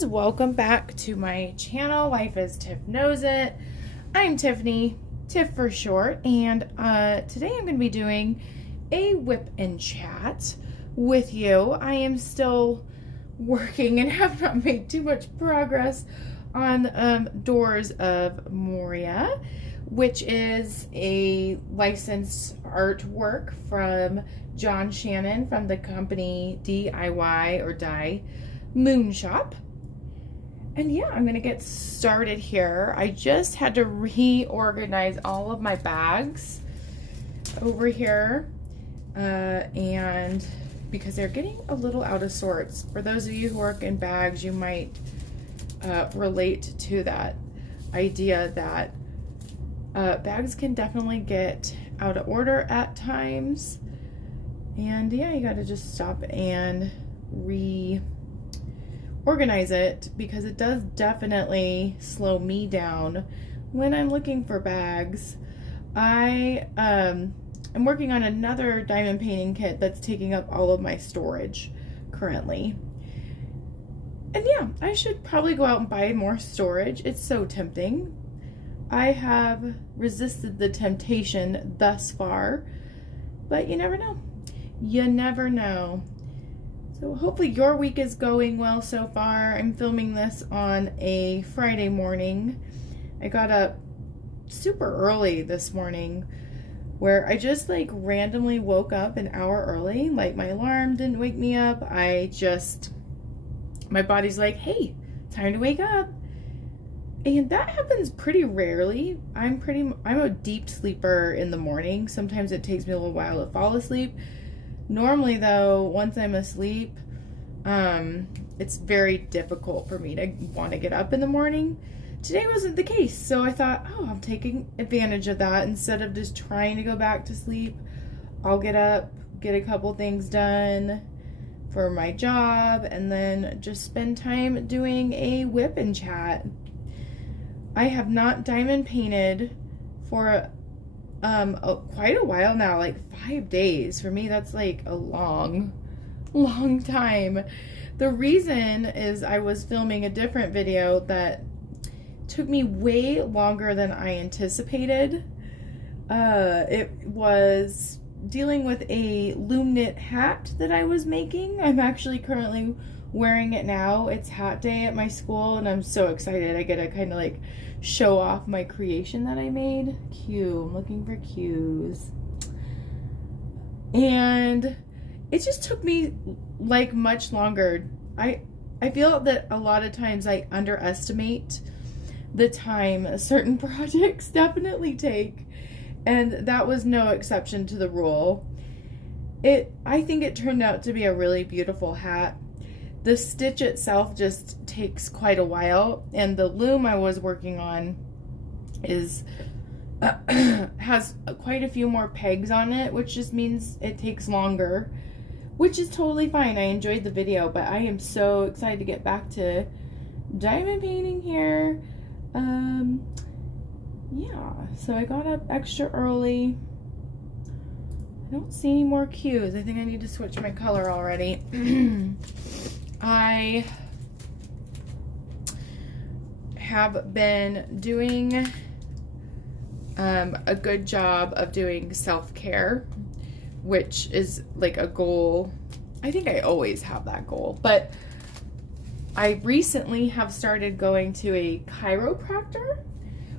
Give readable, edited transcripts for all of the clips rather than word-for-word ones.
friends, welcome back to my channel. Life as Tiff Knows It. I'm Tiffany, Tiff for short, and today I'm going to be doing a WIP and chat with you. I am still working and have not made too much progress on Doors of Moria, which is a licensed artwork from John Shannon from the company DIYmoonshop. And yeah, I'm gonna get started here. I just had to reorganize all of my bags over here, and because they're getting a little out of sorts. For those of you who work in bags, you might relate to that idea that bags can definitely get out of order at times. And yeah, you gotta just stop and reorganize it, because it does definitely slow me down when I'm looking for bags. I'm working on another diamond painting kit that's taking up all of my storage currently. And yeah, I should probably go out and buy more storage. It's so tempting. I have resisted the temptation thus far, but you never know. You never know. So hopefully your week is going well so far. I'm filming this on a Friday morning. I got up super early this morning, where I just like randomly woke up an hour early. Like my alarm didn't wake me up. My body's like, hey, time to wake up. And that happens pretty rarely. I'm a deep sleeper in the morning. Sometimes it takes me a little while to fall asleep. Normally though, once I'm asleep, it's very difficult for me to want to get up in the morning. Today wasn't the case, so I thought, oh, I'm taking advantage of that. Instead of just trying to go back to sleep, I'll get up, get a couple things done for my job, and then just spend time doing a WIP and chat. I have not diamond painted for quite a while now, like 5 days. For me, that's like a long time. The reason is I was filming a different video that took me way longer than I anticipated. It was dealing with a loom knit hat that I was making. I'm actually currently wearing it now. It's hat day at my school, and I'm so excited. I get to kind of like show off my creation that I made. Cue. I'm looking for cues. And it just took me like much longer. I feel that a lot of times I underestimate the time certain projects definitely take, and that was no exception to the rule. I think it turned out to be a really beautiful hat. The stitch itself just takes quite a while, and the loom I was working on is has quite a few more pegs on it, which just means it takes longer, which is totally fine. I enjoyed the video, but I am so excited to get back to diamond painting here. Yeah, so I got up extra early. I don't see any more cues. I think I need to switch my color already. I have been doing a good job of doing self-care, which is like a goal. I think I always have that goal, but I recently have started going to a chiropractor,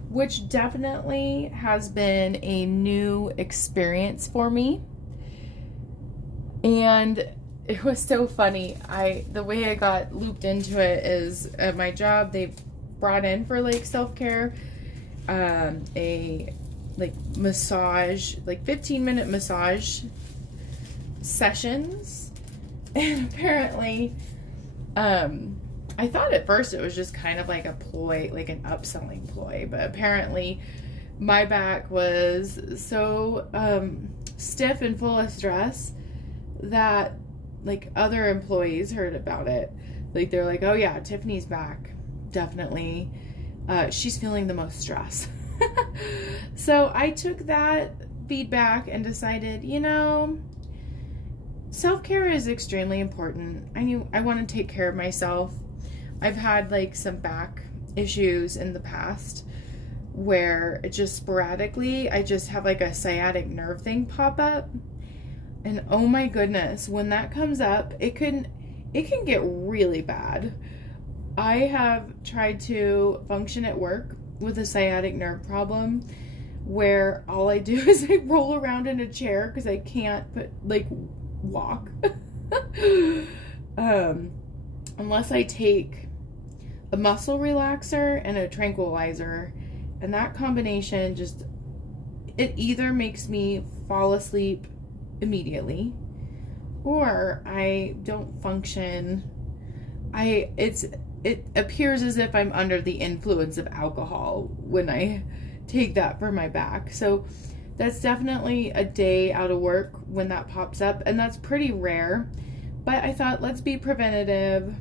which definitely has been a new experience for me. And it was so funny. The way I got looped into it is at my job, they brought in for like self-care, a like massage, like 15-minute massage sessions. And apparently, I thought at first it was just kind of like a ploy, like an upselling ploy, but apparently my back was so stiff and full of stress that like other employees heard about it. Like they're like, oh yeah, Tiffany's back, definitely. She's feeling the most stress. So I took that feedback and decided, you know, self-care is extremely important. I want to take care of myself. I've had like some back issues in the past where it just sporadically, I just have like a sciatic nerve thing pop up. And oh my goodness, when that comes up, it can get really bad. I have tried to function at work with a sciatic nerve problem where all I do is I roll around in a chair because I can't walk. Unless I take a muscle relaxer and a tranquilizer, and that combination just, it either makes me fall asleep immediately or I don't function. It appears as if I'm under the influence of alcohol when I take that for my back. So that's definitely a day out of work when that pops up, and that's pretty rare. But I thought, let's be preventative.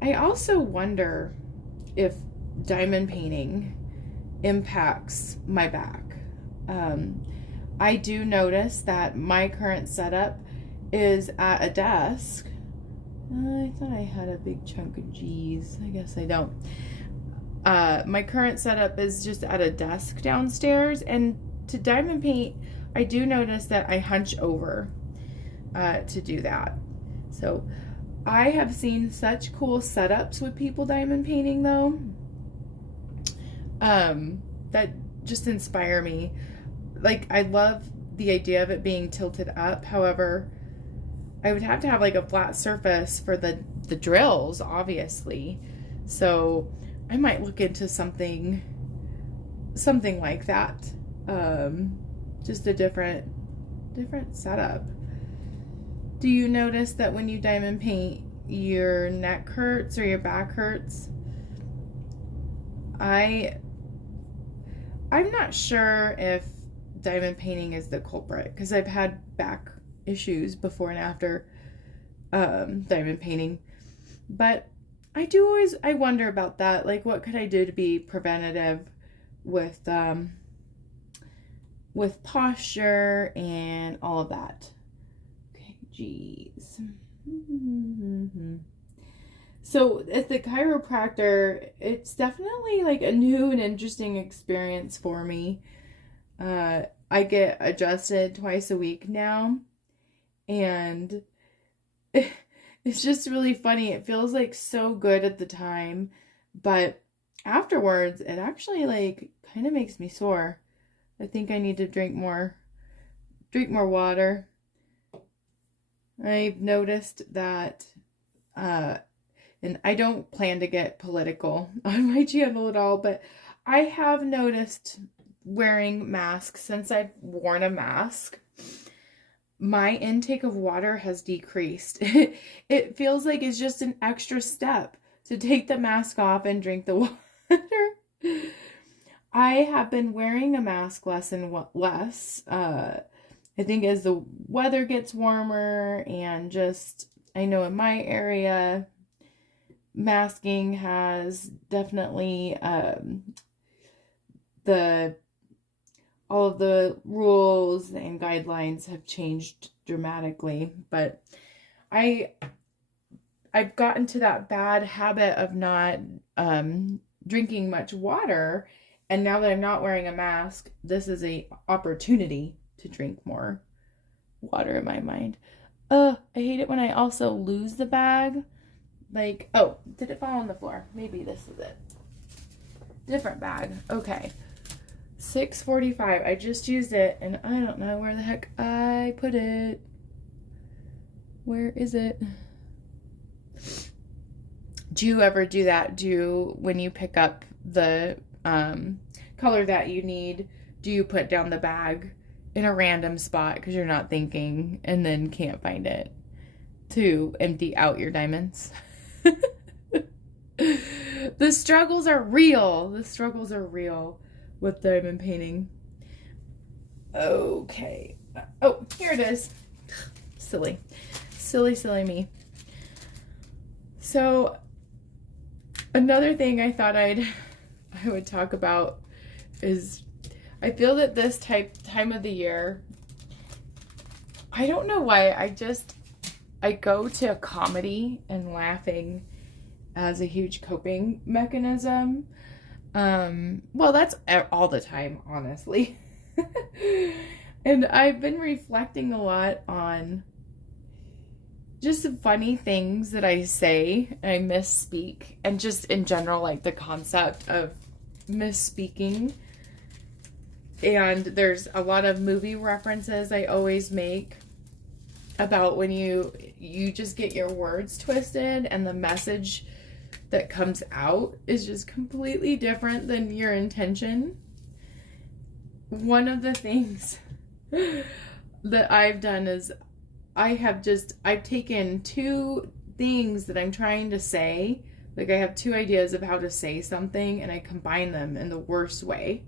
I also wonder if diamond painting impacts my back. I do notice that my current setup is at a desk. I thought I had a big chunk of G's. I guess I don't. My current setup is just at a desk downstairs, and to diamond paint, I do notice that I hunch over to do that. So I have seen such cool setups with people diamond painting though, that just inspire me. Like, I love the idea of it being tilted up. However, I would have to have like a flat surface for the drills, obviously. So I might look into something like that. Just a different setup. Do you notice that when you diamond paint, your neck hurts or your back hurts? I'm not sure if diamond painting is the culprit, because I've had back issues before and after diamond painting, but I wonder about that. Like, what could I do to be preventative with posture and all of that? Okay, geez. So at the chiropractor, it's definitely like a new and interesting experience for me. I get adjusted twice a week now, and it's just really funny. It feels like so good at the time, but afterwards it actually like kind of makes me sore. I think I need to drink more water. I've noticed that, and I don't plan to get political on my channel at all, but I have noticed wearing masks, since I've worn a mask, my intake of water has decreased. It feels like it's just an extra step to take the mask off and drink the water. I have been wearing a mask less and less. I think as the weather gets warmer, and just, I know in my area, masking has definitely, all of the rules and guidelines have changed dramatically, but I've gotten to that bad habit of not drinking much water, and now that I'm not wearing a mask, this is a opportunity to drink more water in my mind. I hate it when I also lose the bag. Like, oh, did it fall on the floor? Maybe this is it. Different bag. Okay. 6:45. I just used it, and I don't know where the heck I put it. Where is it? Do you ever do that? When you pick up the color that you need, do you put down the bag in a random spot because you're not thinking, and then can't find it to empty out your diamonds? The struggles are real. With diamond painting. Okay. Oh, here it is. Silly me. So another thing I thought I would talk about is, I feel that this time of the year, I don't know why, I go to comedy and laughing as a huge coping mechanism. Well, that's all the time, honestly. And I've been reflecting a lot on just the funny things that I say, I misspeak, and just in general, like the concept of misspeaking. And there's a lot of movie references I always make about when you just get your words twisted and the message that comes out is just completely different than your intention. One of the things that I've done is I've taken two things that I'm trying to say, like I have two ideas of how to say something, and I combine them in the worst way.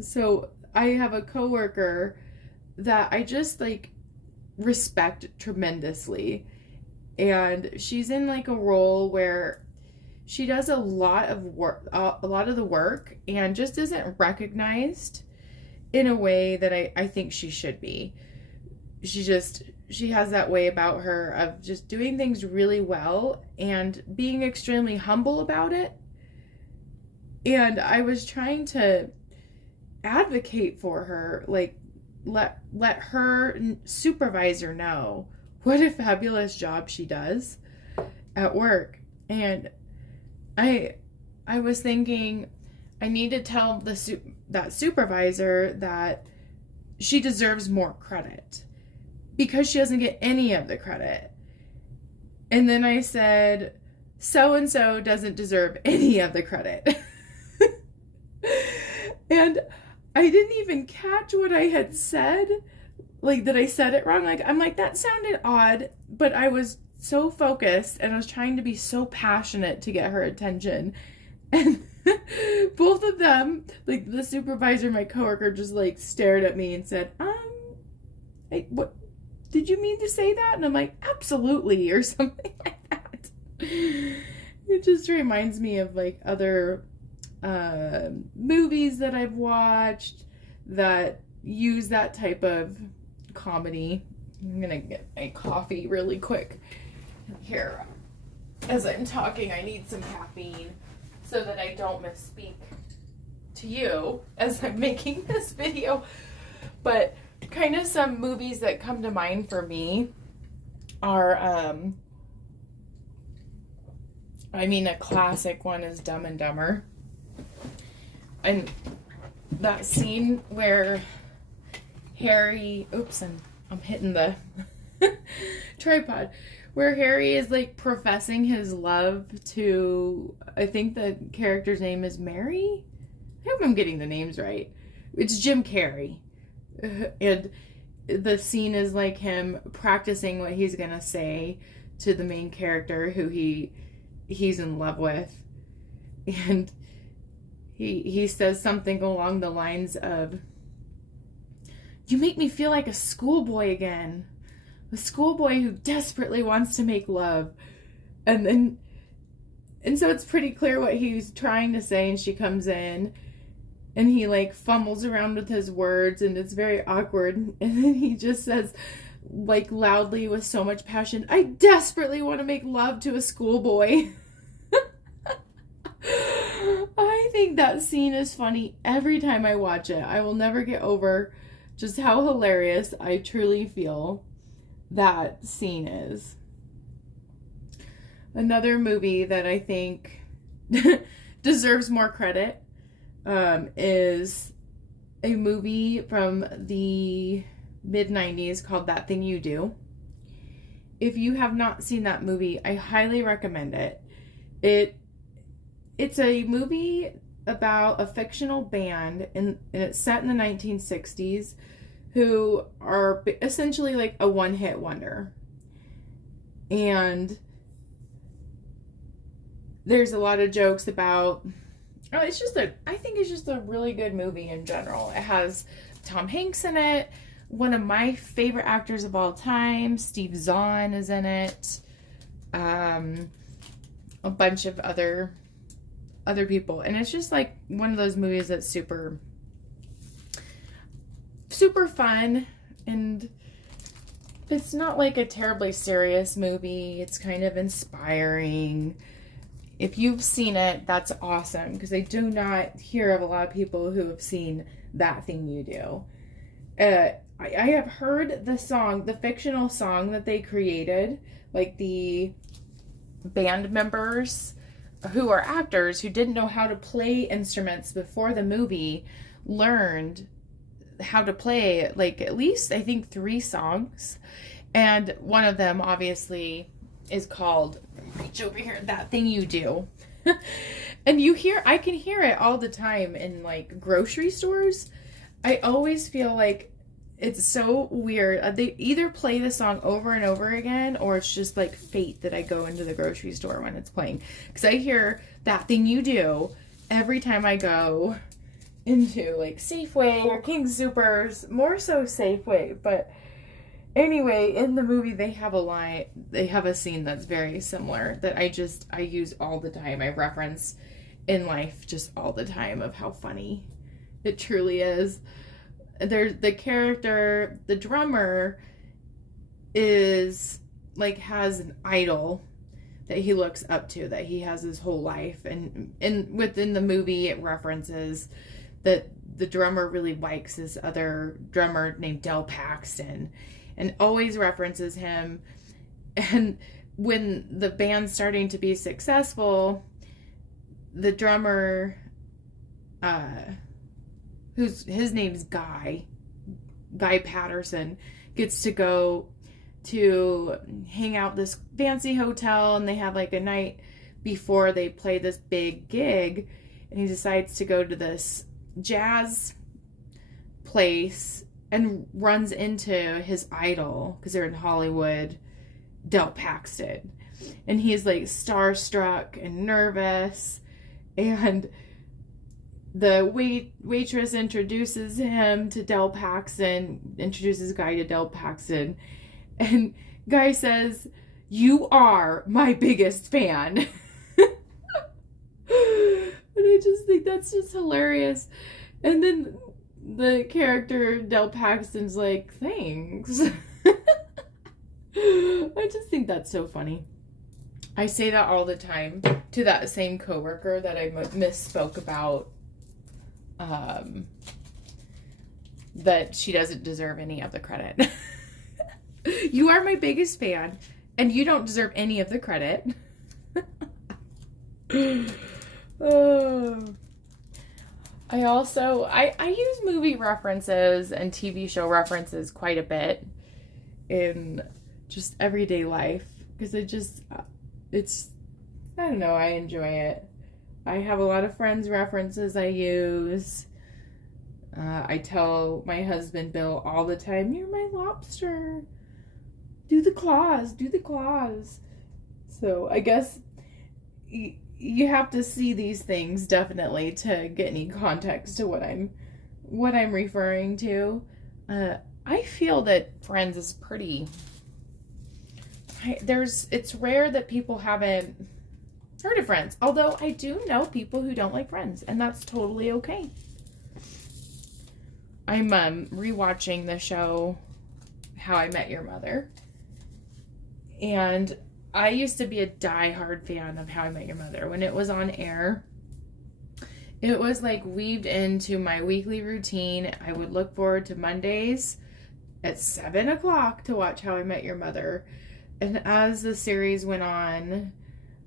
So I have a coworker that I just like respect tremendously, and she's in like a role where she does a lot of work, a lot of the work, and just isn't recognized in a way that I think she should be. She has that way about her of just doing things really well and being extremely humble about it. And I was trying to advocate for her, like let her supervisor know what a fabulous job she does at work. And I was thinking I need to tell that supervisor that she deserves more credit because she doesn't get any of the credit. And then I said, so-and-so doesn't deserve any of the credit. And I didn't even catch what I had said, like that I said it wrong. Like, I'm like, that sounded odd, but I was so focused and I was trying to be so passionate to get her attention. And both of them, like the supervisor and my coworker, just like stared at me and said, hey, what, did you mean to say that? And I'm like, absolutely, or something like that. It just reminds me of like other movies that I've watched that use that type of comedy. I'm gonna get my coffee really quick here. As I'm talking, I need some caffeine so that I don't misspeak to you as I'm making this video. But kind of some movies that come to mind for me are, a classic one is Dumb and Dumber. And that scene where Harry, and I'm hitting the tripod, where Harry is like professing his love to, I think the character's name is Mary. I hope I'm getting the names right. It's Jim Carrey. And the scene is like him practicing what he's gonna say to the main character who he's in love with. And he says something along the lines of, "You make me feel like a schoolboy again. A schoolboy who desperately wants to make love." And so it's pretty clear what he's trying to say, and she comes in and he like fumbles around with his words and it's very awkward. And then he just says, like loudly with so much passion, "I desperately want to make love to a schoolboy." I think that scene is funny every time I watch it. I will never get over just how hilarious I truly feel that scene is. Another movie that I think deserves more credit is a movie from the mid-90s called That Thing You Do. If you have not seen that movie, I highly recommend it. It's a movie about a fictional band, and it's set in the 1960s, who are essentially like a one-hit wonder. And there's a lot of jokes about, I think it's just a really good movie in general. It has Tom Hanks in it, one of my favorite actors of all time, Steve Zahn is in it, a bunch of other people, and it's just like one of those movies that's super fun, and it's not like a terribly serious movie. It's kind of inspiring, If you've seen it, that's awesome, because I do not hear of a lot of people who have seen That Thing You Do. I have heard the song, the fictional song that they created, like the band members who are actors who didn't know how to play instruments before the movie learned how to play, like, at least I think 3 songs, and one of them obviously is called, reach over here, That Thing You Do. And I can hear it all the time in like grocery stores. I always feel like it's so weird. They either play the song over and over again, or it's just like fate that I go into the grocery store when it's playing. Because I hear That Thing You Do every time I go into like Safeway or King Soopers, more so Safeway. But anyway, in the movie they have a scene that's very similar that I use all the time. I reference in life just all the time of how funny it truly is. There's the character, the drummer is like, has an idol that he looks up to, that he has his whole life, and within the movie it references that the drummer really likes this other drummer named Del Paxton and always references him. And when the band's starting to be successful, the drummer, his name's Guy Patterson, gets to go to hang out this fancy hotel, and they have like a night before they play this big gig, and he decides to go to this jazz place and runs into his idol, because they're in Hollywood, Del Paxton, and he's like starstruck and nervous, and the waitress introduces him to Del Paxton, introduces Guy to Del Paxton, and Guy says, "You are my biggest fan." And I just think that's just hilarious. And then the character Del Paxton's like, "Thanks." I just think that's so funny. I say that all the time to that same coworker that I misspoke about, that she doesn't deserve any of the credit. You are my biggest fan, and you don't deserve any of the credit. I use movie references and TV show references quite a bit in just everyday life, because I don't know, I enjoy it. I have a lot of Friends references I use. I tell my husband Bill all the time, "You're my lobster. Do the claws, do the claws." So I guess you have to see these things definitely to get any context to what I'm referring to. I feel that Friends is pretty. It's rare that people haven't heard of Friends, although I do know people who don't like Friends, and that's totally okay. I'm rewatching the show How I Met Your Mother, and I used to be a diehard fan of How I Met Your Mother. When it was on air, it was like weaved into my weekly routine. I would look forward to Mondays at 7 o'clock to watch How I Met Your Mother. And as the series went on,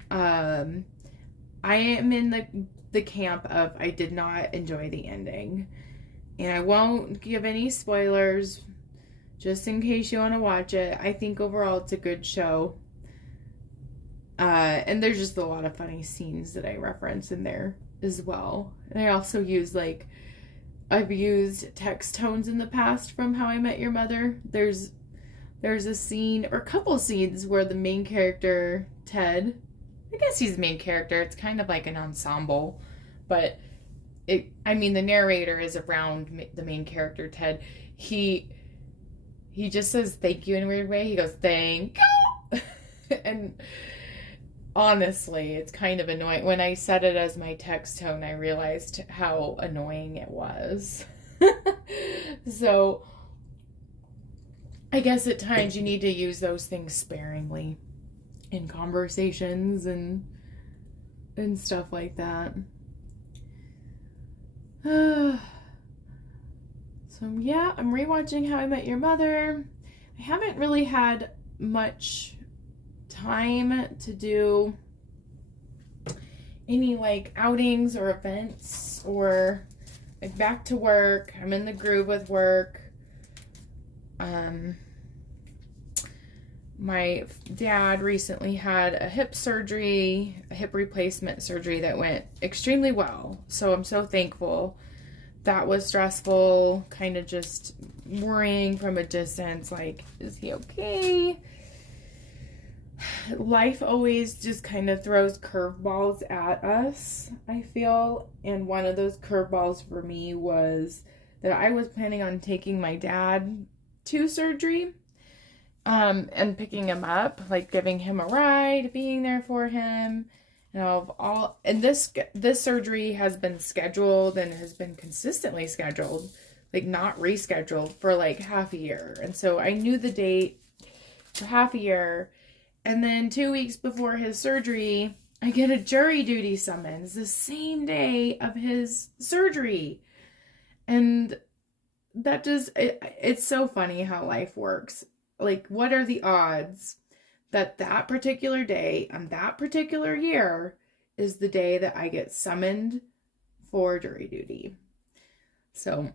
I am in the camp of I did not enjoy the ending. And I won't give any spoilers, just in case you want to watch it. I think overall it's a good show. And there's just a lot of funny scenes that I reference in there as well. And I also use I've used text tones in the past from How I Met Your Mother. There's a scene, or a couple scenes, where the main character, Ted, I guess he's the main character, it's kind of like an ensemble, but the narrator is around the main character, Ted. He just says thank you in a weird way. He goes, "Thank you." And honestly, it's kind of annoying. When I set it as my text tone, I realized how annoying it was. So I guess at times you need to use those things sparingly in conversations, and and stuff like that. So yeah, I'm rewatching How I Met Your Mother. I haven't really had much time to do any like outings or events or like back to work. I'm in the groove with work. My dad recently had a hip replacement surgery that went extremely well. So I'm so thankful. That was stressful, kind of just worrying from a distance, like, is he okay? Life always just kind of throws curveballs at us, I feel. And one of those curveballs for me was that I was planning on taking my dad to surgery, and picking him up, like giving him a ride, being there for him. And this surgery has been scheduled and has been consistently scheduled, like not rescheduled, for like half a year. And so I knew the date for half a year. And then 2 weeks before his surgery, I get a jury duty summons the same day of his surgery. And that just, it's so funny how life works. Like, what are the odds that that particular day on that particular year is the day that I get summoned for jury duty? So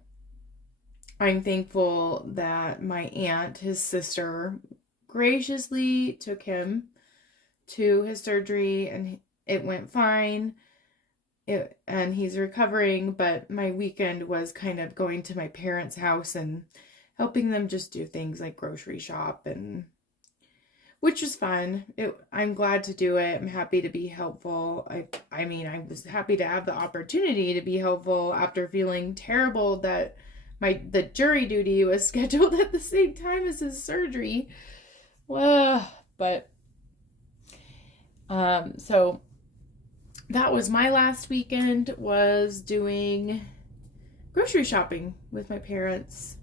I'm thankful that my aunt, his sister, graciously took him to his surgery, and it went fine. And he's recovering, but my weekend was kind of going to my parents' house and helping them just do things like grocery shop, and which was fun. I'm glad to do it. I'm happy to be helpful. I mean, I was happy to have the opportunity to be helpful after feeling terrible that the jury duty was scheduled at the same time as his surgery. So that was my last weekend, was doing grocery shopping with my parents.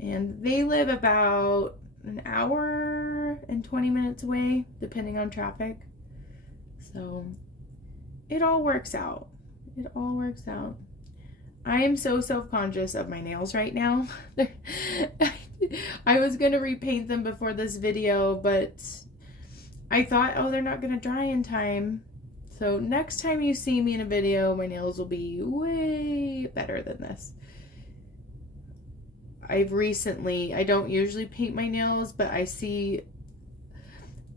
And they live about an hour and 20 minutes away, depending on traffic. So it all works out. It all works out. I am so self-conscious of my nails right now. I was going to repaint them before this video, but I thought, oh, they're not going to dry in time. So next time you see me in a video, my nails will be way better than this. I don't usually paint my nails, but I see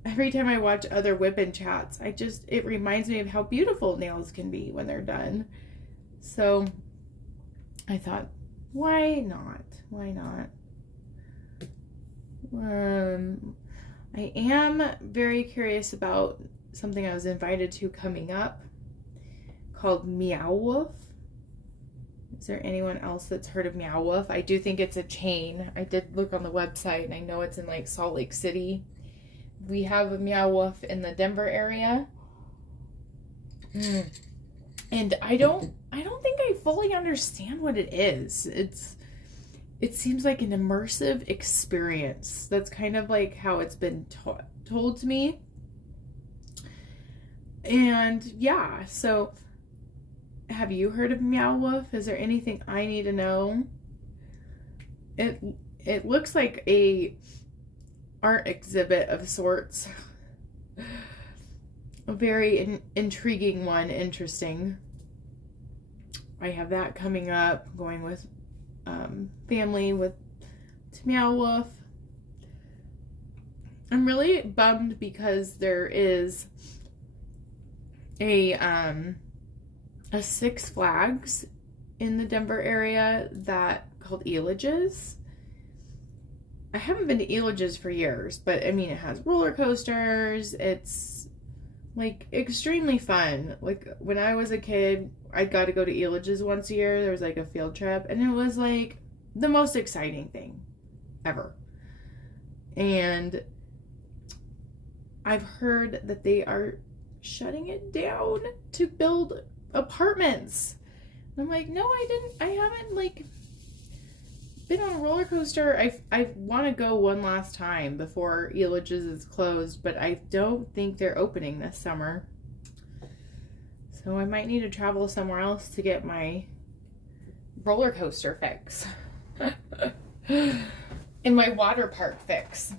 every time I watch other WIP chats, it reminds me of how beautiful nails can be when they're done. So I thought, why not? Why not? I am very curious about something I was invited to coming up called Meow Wolf. Is there anyone else that's heard of Meow Wolf? I do think it's a chain. I did look on the website, and I know it's in like Salt Lake City. We have a Meow Wolf in the Denver area. And I don't think I fully understand what it is. It seems like an immersive experience. That's kind of like how it's been told to me. And yeah, so have you heard of Meow Wolf? Is there anything I need to know? It looks like a art exhibit of sorts. A very intriguing one, interesting. I have that coming up, going with family to Meow Wolf. I'm really bummed because there is a Six Flags in the Denver area called Elages. I haven't been to Elages for years, but I mean, it has roller coasters. It's like extremely fun. Like when I was a kid, I got to go to Elages once a year. There was like a field trip, and it was like the most exciting thing ever. And I've heard that they are shutting it down to build apartments. I'm like, no, I haven't like been on a roller coaster. I want to go one last time before Elages is closed, but I don't think they're opening this summer. So I might need to travel somewhere else to get my roller coaster fix. And my water park fix.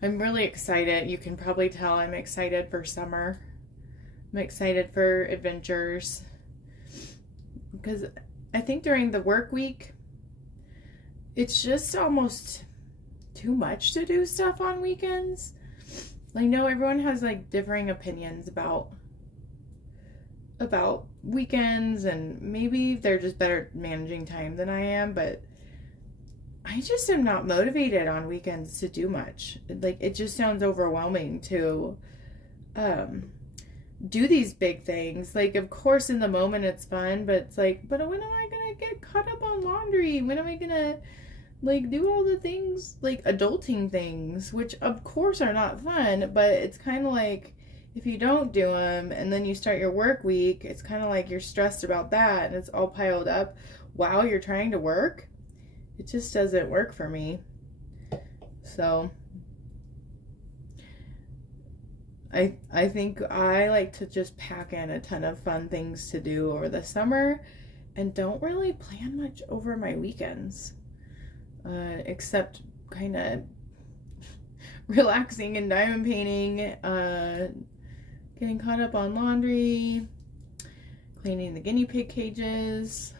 I'm really excited. You can probably tell I'm excited for summer. I'm excited for adventures. Because I think during the work week, it's just almost too much to do stuff on weekends. I know everyone has like differing opinions about weekends, and maybe they're just better managing time than I am, but I just am not motivated on weekends to do much. Like, it just sounds overwhelming to do these big things. Like, of course, in the moment it's fun, but it's like, but when am I gonna get caught up on laundry? When am I gonna like do all the things, like adulting things, which of course are not fun, but it's kind of like if you don't do them and then you start your work week, it's kind of like you're stressed about that and it's all piled up while you're trying to work. It just doesn't work for me. So I think I like to just pack in a ton of fun things to do over the summer and don't really plan much over my weekends, except kind of relaxing and diamond painting, getting caught up on laundry, cleaning the guinea pig cages.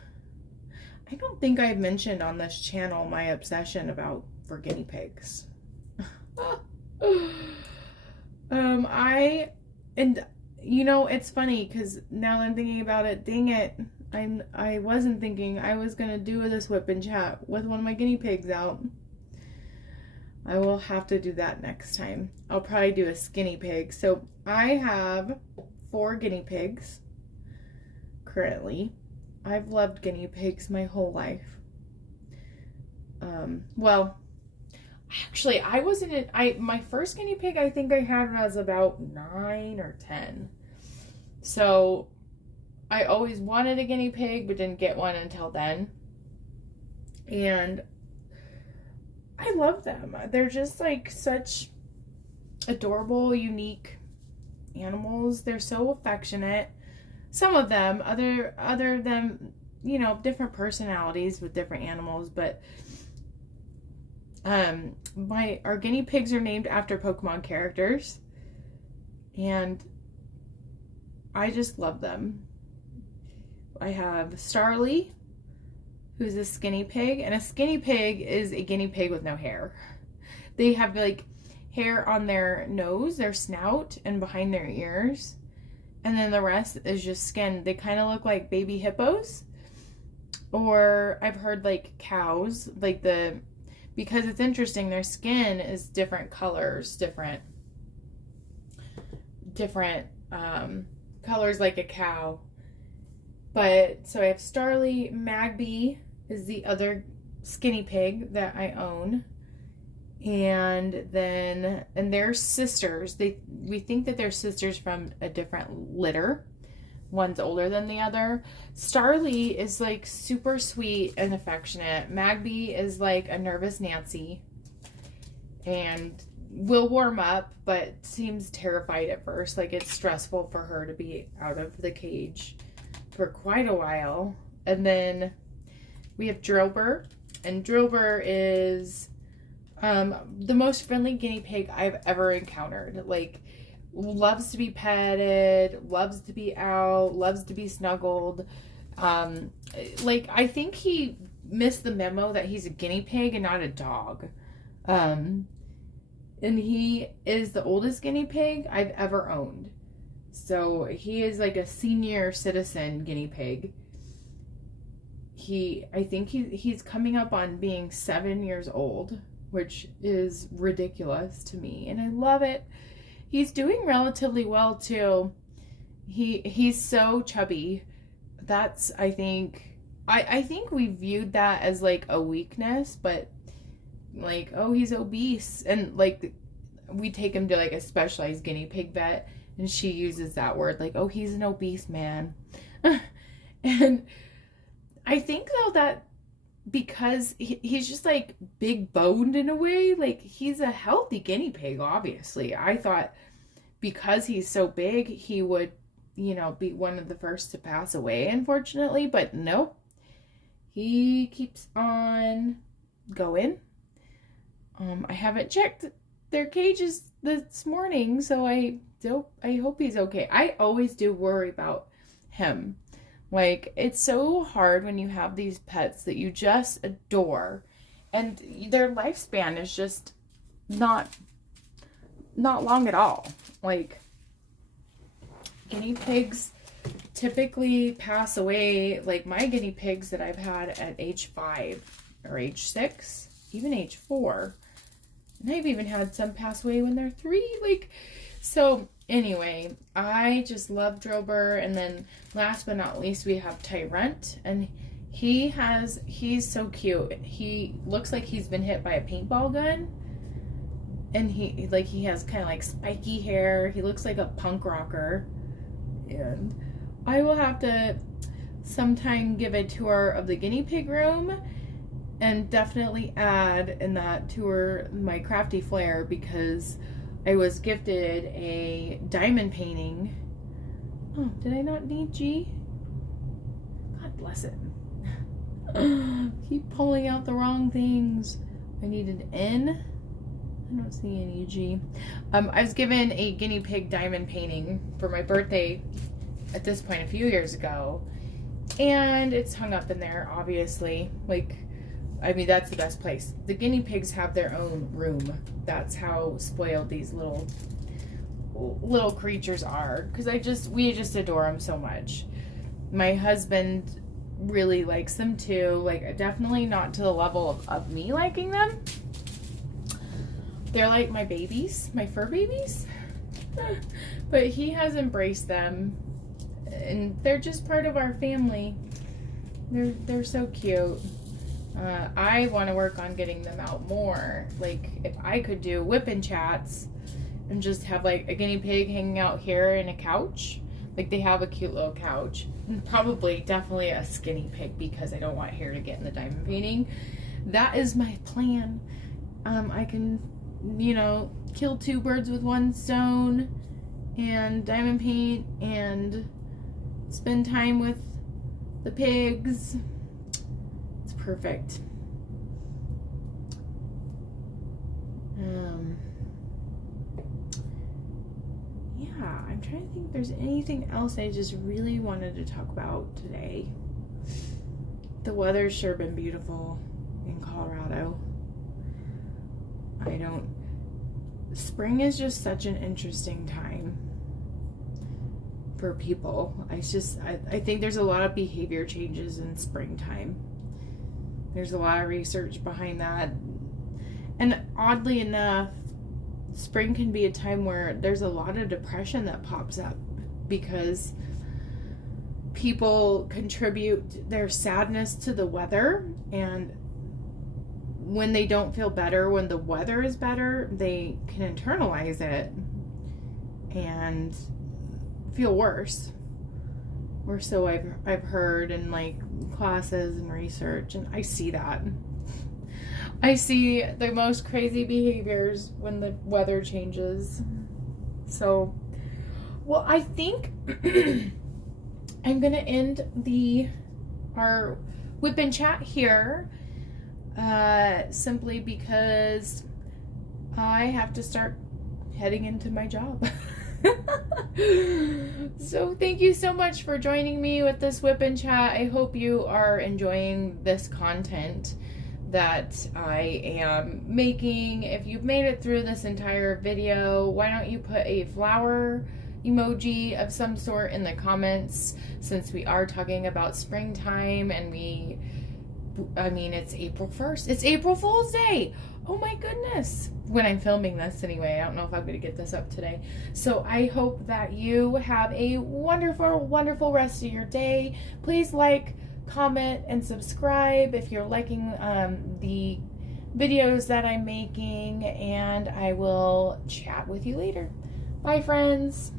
I don't think I've mentioned on this channel my obsession for guinea pigs. And you know, it's funny because now that I'm thinking about it, dang it, I wasn't thinking I was gonna do this WIP and chat with one of my guinea pigs out. I will have to do that next time. I'll probably do a skinny pig. So I have 4 guinea pigs currently. I've loved guinea pigs my whole life. Well, actually, I wasn't my first guinea pig I think I had when I was about 9 or 10. So I always wanted a guinea pig but didn't get one until then. And I love them. They're just like such adorable, unique animals. They're so affectionate. Some of them, other than, you know, different personalities with different animals, but our guinea pigs are named after Pokemon characters, and I just love them. I have Starly, who's a skinny pig, and a skinny pig is a guinea pig with no hair. They have like hair on their nose, their snout, and behind their ears, and then the rest is just skin. They kind of look like baby hippos, or I've heard like cows, like because it's interesting, their skin is different colors, different colors like a cow. But so I have Starly. Magby is the other skinny pig that I own, and they're sisters. We think that they're sisters from a different litter. One's older than the other. Starly is like super sweet and affectionate. Magby is like a nervous Nancy and will warm up, but seems terrified at first. Like, it's stressful for her to be out of the cage for quite a while. And then we have Drober, and Drober is the most friendly guinea pig I've ever encountered. Like, loves to be petted, loves to be out, loves to be snuggled. Like, I think he missed the memo that he's a guinea pig and not a dog. And he is the oldest guinea pig I've ever owned. So he is like a senior citizen guinea pig. I think he's coming up on being 7 years old, which is ridiculous to me, and I love it. He's doing relatively well too. He's so chubby. That's, I think we viewed that as like a weakness, but like, oh, he's obese, and like we take him to like a specialized guinea pig vet, and she uses that word like, oh, he's an obese man. And I think though that because he's just like big boned in a way, like he's a healthy guinea pig, obviously. I thought because he's so big he would you know, be one of the first to pass away, unfortunately, but nope. He keeps on going. I haven't checked their cages this morning, so I hope he's okay. I always do worry about him. Like, it's so hard when you have these pets that you just adore, and their lifespan is just not long at all. Like, guinea pigs typically pass away, like my guinea pigs that I've had at age 5 or age 6, even age 4. And I've even had some pass away when they're 3. Like, so anyway, I just love Drober. And then last but not least, we have Tyrant. And he's so cute. He looks like he's been hit by a paintball gun. And he has kind of like spiky hair. He looks like a punk rocker. And I will have to sometime give a tour of the guinea pig room, and definitely add in that tour my crafty flair, because I was gifted a diamond painting. Oh, did I not need G? God bless it. Keep pulling out the wrong things. I needed N. I don't see any G. I was given a guinea pig diamond painting for my birthday at this point a few years ago, and it's hung up in there, obviously. Like, I mean, that's the best place. The guinea pigs have their own room. That's how spoiled these little creatures are, because we just adore them so much. My husband really likes them too. Like, definitely not to the level of me liking them. They're like my babies, my fur babies. But he has embraced them, and they're just part of our family. They're so cute. I want to work on getting them out more. Like, if I could do WIP and chats and just have like a guinea pig hanging out here in a couch. Like, they have a cute little couch. And probably definitely a skinny pig, because I don't want hair to get in the diamond painting. That is my plan. I can, you know, kill 2 birds with 1 stone and diamond paint and spend time with the pigs. It's perfect. Yeah, I'm trying to think if there's anything else I just really wanted to talk about today. The weather's sure been beautiful in Colorado. Spring is just such an interesting time for people. I think there's a lot of behavior changes in springtime. There's a lot of research behind that. And oddly enough, spring can be a time where there's a lot of depression that pops up, because people contribute their sadness to the weather, and when they don't feel better when the weather is better, they can internalize it and feel worse. Or so I've heard in like classes and research, and I see that. I see the most crazy behaviors when the weather changes. So, well, I think I'm gonna end our WIP and chat here, simply because I have to start heading into my job. So thank you so much for joining me with this WIP and chat. I hope you are enjoying this content that I am making. If you've made it through this entire video, why don't you put a flower emoji of some sort in the comments, since we are talking about springtime, and it's April 1st. It's April Fool's Day. Oh my goodness. When I'm filming this anyway. I don't know if I'm going to get this up today. So I hope that you have a wonderful, wonderful rest of your day. Please like, comment, and subscribe if you're liking the videos that I'm making. And I will chat with you later. Bye, friends.